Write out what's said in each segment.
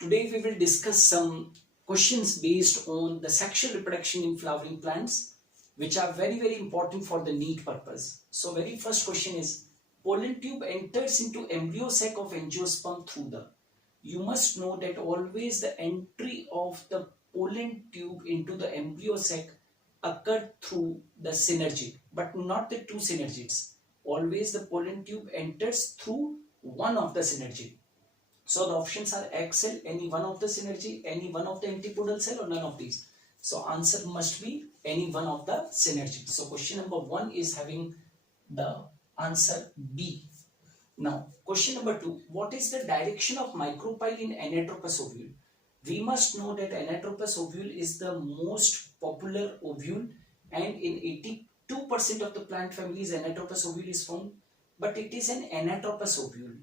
Today we will discuss some questions based on the sexual reproduction in flowering plants, which are very important for the NEET purpose. So very first question is, pollen tube enters into embryo sac of angiosperm through the. You must know that always the entry of the pollen tube into the embryo sac occurred through the synergy, but not the two synergids. Always the pollen tube enters through one of the synergy. So the options are egg cell, any one of the synergy, any one of the antipodal cell, or none of these. So answer must be any one of the synergy. So question number 1 is having the answer B. Now question number 2, what is the direction of micropyle in anatropous ovule? We must know that anatropous ovule is the most popular ovule, and in 82% of the plant families anatropous ovule is found, but it is an anatropous ovule.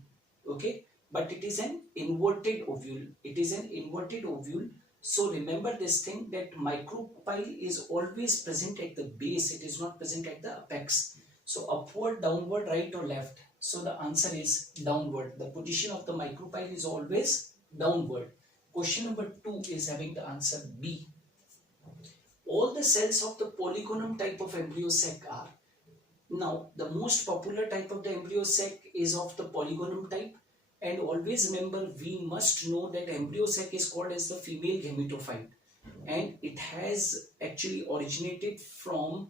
Okay, but it is an inverted ovule. It is an inverted ovule. So remember this thing, that micropyle is always present at the base. It is not present at the apex. So upward, downward, right or left. So the answer is downward. The position of the micropyle is always downward. Question number 2 is having the answer B. All the cells of the polygonum type of embryo sac are. Now the most popular type of the embryo sac is of the polygonum type. And always remember, we must know that embryo sac is called as the female gametophyte, and it has actually originated from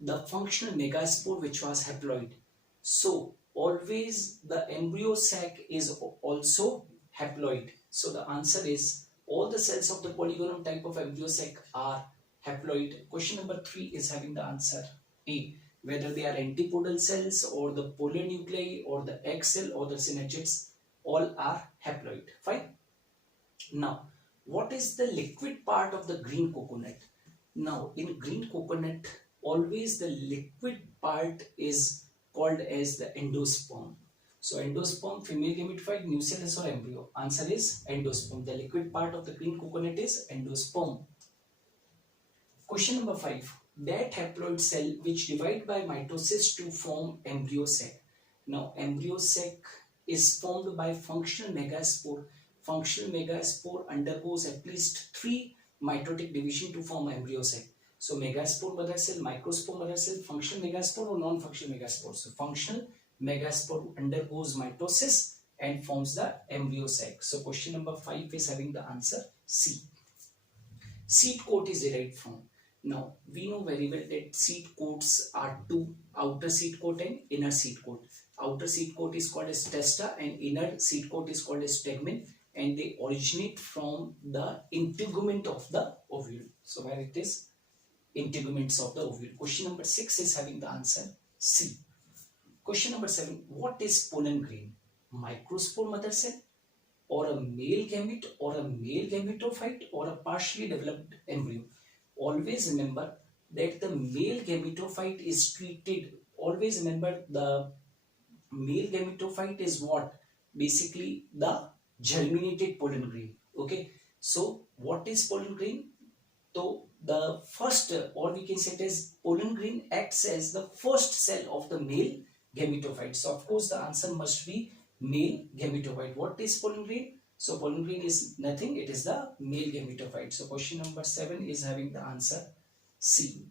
the functional megaspore, which was haploid. So always the embryo sac is also haploid. So the answer is all the cells of the polygonum type of embryo sac are haploid. Question number 3 is having the answer A. Whether they are antipodal cells or the polar nuclei or the egg cell or the synergids, all are haploid. Fine. Now, what is the liquid part of the green coconut? Now, in green coconut, always the liquid part is called as the endosperm. So, endosperm, female gametophyte, nucellus or embryo. Answer is endosperm. The liquid part of the green coconut is endosperm. Question number 5. That haploid cell which divide by mitosis to form embryo sac. Now, embryo sac is formed by functional megaspore. Functional megaspore undergoes at least 3 mitotic division to form embryo sac. So megaspore mother cell, microspore mother cell, functional megaspore or non-functional megaspore. So functional megaspore undergoes mitosis and forms the embryo sac. So question number 5 is having the answer C. Seed coat is derived from. Now we know very well that seed coats are two: outer seed coat and inner seed coat. Outer seed coat is called as testa and inner seed coat is called as tegmen, and they originate from the integument of the ovule. So where it is integuments of the ovule. Question number 6 is having the answer C. Question number 7. What is pollen grain? Microspore mother cell, or a male gamete, or a male gametophyte, or a partially developed embryo? Always remember that the male gametophyte is treated. Always remember the male gametophyte is what? Basically the germinated pollen grain. Okay. So what is pollen grain? So the first, or we can say it is, pollen grain acts as the first cell of the male gametophyte. So of course the answer must be male gametophyte. What is pollen grain? So pollen grain is nothing, it is the male gametophyte. So question number 7 is having the answer C.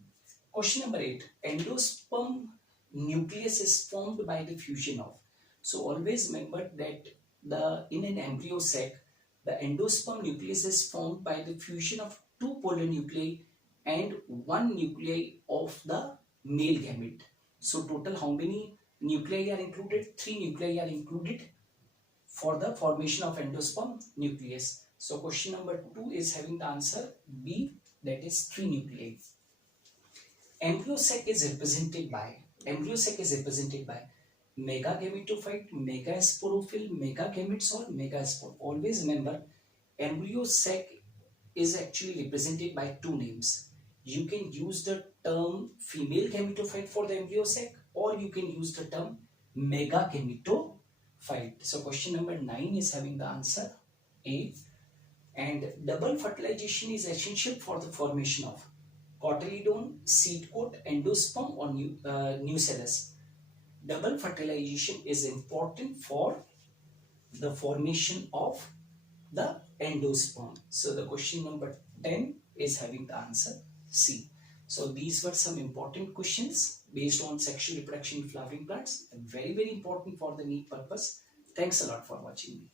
Question number 8. Endosperm nucleus is formed by the fusion of. So always remember that in an embryo sac, the endosperm nucleus is formed by the fusion of 2 polar nuclei and 1 nuclei of the male gamete. So total how many nuclei are included? 3 nuclei are included for the formation of endosperm nucleus. So question number 2 is having the answer B, that is 3 nuclei. Embryo sac is represented by megagametophyte, megasporophyle, megagametes or megaspore. Always remember, embryo sac is actually represented by 2 names. You can use the term female gametophyte for the embryo sac, or you can use the term megagametophyte. So question number 9 is having the answer A. And double fertilization is essential for the formation of cotyledon, seed coat, endosperm or nucellus. Double fertilization is important for the formation of the endosperm. So the question number 10 is having the answer C. So these were some important questions based on sexual reproduction in flowering plants, and very important for the NEET purpose. Thanks a lot for watching me.